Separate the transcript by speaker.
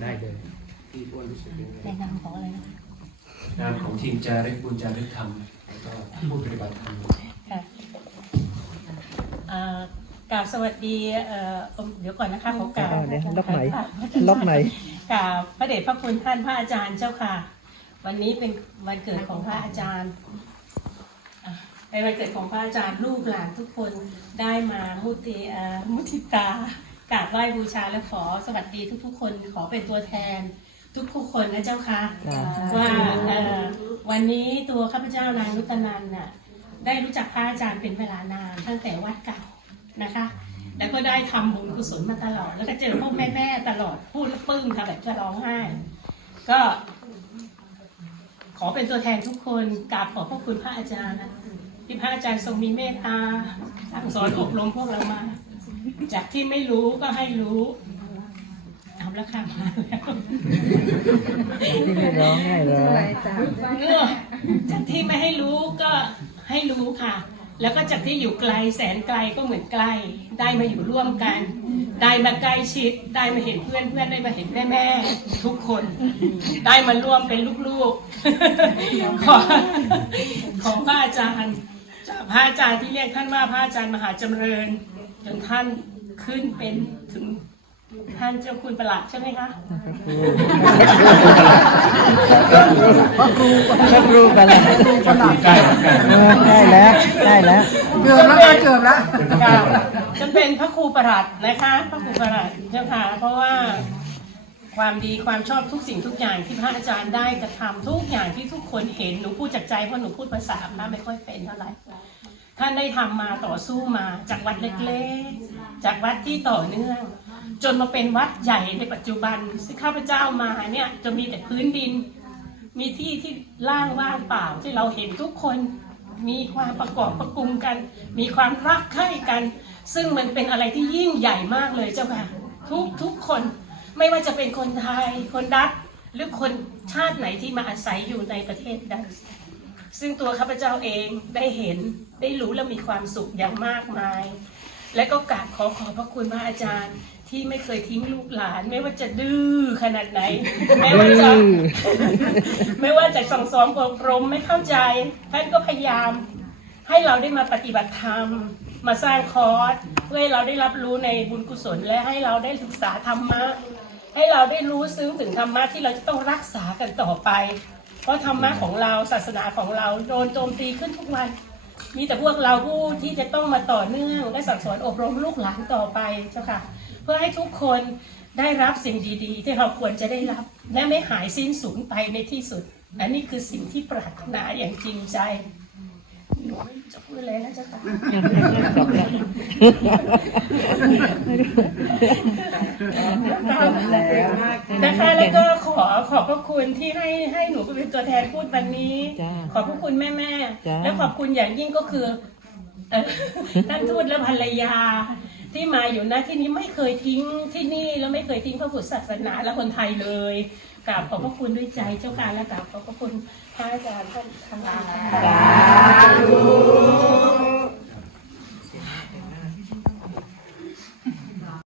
Speaker 1: ในนามของอะไรนะคะ
Speaker 2: นามของทีมจาริกบุญจาริกธรรมแล้วก็ผู้ปฏิบัติธรรม
Speaker 1: ค่ะเอ่อกราบสวัสดีเอ่อเดี๋ยวก่อนนะคะขอกราบ
Speaker 3: เดี๋ยวล็อกไหน
Speaker 1: กราบ
Speaker 3: ล็อกไหน
Speaker 1: กราบพระเดชพระคุณท่านพระอาจารย์เจ้าค่ะ วันนี้เป็นวันเกิดของพระอาจารย์อะในวันเกิดของพระอาจารย์ลูกหลานทุกคนได้มามุติเอ่อมุทิตา กราบไหว้บูชาและขอสวัสดีทุกๆ คนขอเป็นตัวแทน ทุกๆคนนะเจ้าค่ะ
Speaker 3: จ้า
Speaker 1: ว่าเอ่อวันนี้ตัวข้าพเจ้านางนุตนันน่ะได้รู้จักพระอาจารย์เป็นเวลานานตั้งแต่วัดเก่านะคะ แล้วก็ได้ทำบุญกุศลมาตลอด แล้วก็เจอพวกแม่ๆตลอดพูดแล้วปึ้งค่ะแบบจะร้องไห้ ก็ ขอเป็นตัวแทนทุกคนกราบขอบพระคุณพระอาจารย์นะที่พระอาจารย์ทรงมีเมตตาสั่งสอนอบรมพวกเรามา จากที่ไม่รู้ก็ให้รู้เอาละค่ะมาแล้ว
Speaker 3: ที่ไม่ร้องไม่ร้อง
Speaker 1: เงื่อจากที่ไม่ให้รู้ก็ให้รู้ค่ะ แล้วก็จากที่อยู่ไกลแสนไกลก็เหมือนใกล้ได้มาอยู่ร่วมกัน ได้มาใกล้ชิด ได้มาเห็นเพื่อนเพื่อนได้มาเห็นแม่แม่ๆทุกคน ได้มาร่วมเป็นลูกๆ ขอของพระอาจารย์จากพระอาจารย์ที่เรียกท่านว่าพระอาจารย์มหาจำเริญ จนท่านขึ้นเป็นถึงท่านเจ้าคุณประหลัดใช่ไหมคะ
Speaker 3: พระครูพระครูกันแล้ว
Speaker 2: ใกล้ใกล้
Speaker 3: ได้แล้วได้แล้ว
Speaker 4: เกือบแล้วค่ะเกือบแล้ว
Speaker 1: ค่ะจะเป็นพระครูประหลัดนะคะ พระครูประหลัดเจ้าค่ะเพราะว่าความดีความชอบทุกสิ่งทุกอย่างที่พระอาจารย์ได้กระทำทุกอย่างที่ทุกคนเห็นหนูพูดจากใจเพราะหนูพูดภาษาพระไม่ค่อยเป็นเท่าไหร่ ท่านได้ทำมาต่อสู้มาจากวัดเล็กๆ จากวัดที่ต่อเนื่อง จนมาเป็นวัดใหญ่ในปัจจุบันที่ข้าพเจ้ามาเนี่ยจะมีแต่พื้นดิน มีที่ที่ล่างว่างเปล่าที่เราเห็นทุกคนมีความประกอบประกุมกัน มีความรักใคร่กัน ซึ่งมันเป็นอะไรที่ยิ่งใหญ่มากเลยเจ้าค่ะทุกทุกคนไม่ว่าจะเป็นคนไทยคนดัตหรือคนชาติไหนที่มาอาศัยอยู่ในประเทศใด ซึ่งตัวข้าพเจ้าเองได้เห็นได้รู้และมีความสุขอย่างมากมาย และก็กราบขอขอบพระคุณพระอาจารย์ ที่ไม่เคยทิ้งลูกหลาน ไม่ว่าจะดื้อขนาดไหน ไม่ว่าจะไม่ว่าจะส่องสอนอบรมไม่เข้าใจ ท่านก็พยายาม ให้เราได้มาปฏิบัติธรรม มาสร้างคอร์สเพื่อให้เราได้รับรู้ในบุญกุศลและให้เราได้ศึกษาธรรมะให้เราได้รู้ซึ้งถึงธรรมะที่เราจะต้องรักษากันต่อไป เพราะธรรมะของเราศาสนาของเราโดนโจมตีขึ้นทุกวัน มีแต่พวกเราผู้ที่จะต้องมาต่อเนื่องและสั่งสอนอบรมลูกหลานต่อไปเจ้าค่ะ เพื่อให้ทุกคนได้รับสิ่งดีๆ ที่เราควรจะได้รับ และไม่หายสิ้นสูญไปในที่สุดอันนี้คือสิ่งที่ปรารถนาอย่างจริงใจ จะพูดอะไรแล้วเจ้าค่ะนะคะแล้วก็ขอขอบพระคุณที่ให้ให้หนูเป็นตัวแทนพูดวันนี้
Speaker 3: จ้า
Speaker 1: ขอบพระคุณแม่แม่ๆ
Speaker 3: จ้า
Speaker 1: และขอบคุณอย่างยิ่งก็คือเอ่อท่านทูตและภรรยาที่มาอยู่ณที่นี้ไม่เคยทิ้งที่นี่แล้วไม่เคยทิ้งพระพุทธศาสนาและคนไทยเลยกราบขอบพระคุณด้วยใจเจ้าค่ะและกราบขอบพระคุณพระอาจารย์ท่านทั้งหลาย ค่ะ